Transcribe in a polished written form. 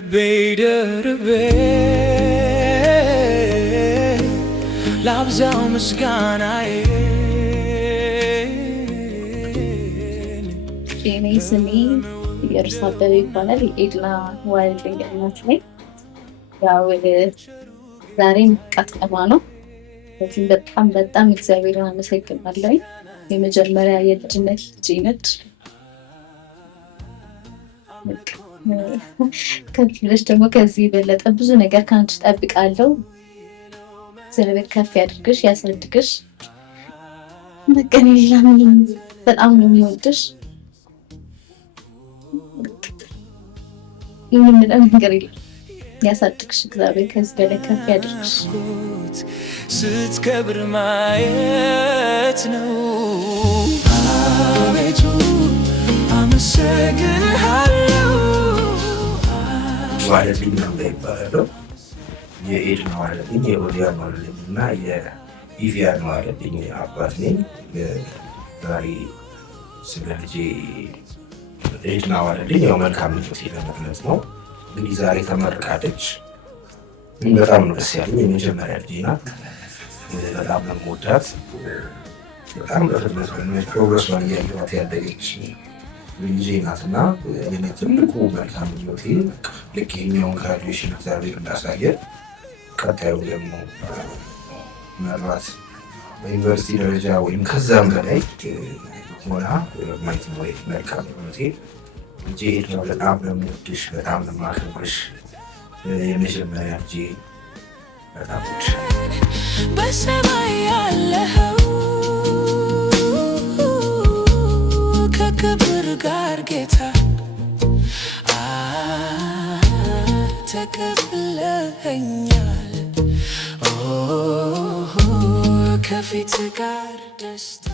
ደርቤ ላብዛው ምስጋናዬን። የኔ ስሜ ኢየሩስ አበበ ይባላል። የኤድና ዋልድኝ እናት ነኝ። ያው ዛሬ ምርቃት ቀኗ ነው። በዚህም በጣም እግዚአብሔርን አመሰግናለሁ። የመጀመሪያ የልጅነት ልጄ ነች። ከልጅ ደግሞ ከዚህ የበለጠ ብዙ ነገር ከአንቺ እጠብቃለሁ። እግዚአብሔር ከፍ ያድርግሽ፣ ያሳድግሽ። በቀን ሌላ ምንም በጣም ነው የሚወድሽ። የምንለው ነገር የለም። ያሳድግሽ እግዚአብሔር ከዚህ በላይ ከፍ ያድርግሽ። ስትከብር ማየት ነው። አቤቱ አመሰግንሃለሁ። ዋለልኝ ነው ይባላል። የኤድና ዋለልኝ የኦዲያን ዋለልኝ እና የኢቪያን ዋለልኝ አባት ነኝ። ዛሬ ስለ ልጄ ኤድና ዋለልኝ ያው መልካም ምኞት ለመግለጽ ነው። እንግዲህ ዛሬ ተመርቃለች። በጣም ነው ደስ ያለኝ። የመጀመሪያ ልጄ ናት። በጣም ነው የምወዳት። በጣም በፍጥነት ፕሮግረሷን እያየኋት ያደገች ልጄ ናትና የኔ ትልቁ መልካም ምኞቴ ልክ የኛውን ግራጁዌሽን እግዚአብሔር እንዳሳየ ቀጣዩ ደግሞ ምናልባት በዩኒቨርሲቲ ደረጃ ወይም ከዛም በላይ ሆና ማየት ነው መልካም ምኞቴ። ልጄ ኤድና በጣም ነው የምወድሽ፣ በጣም ነው የማከብርሽ። የመጀመሪያ ልጄ በጣም በሰማይ ያለኸው ከክብር ጋር ጌታ ተቀብለኸኛል። ከፊት ጋር ደስታ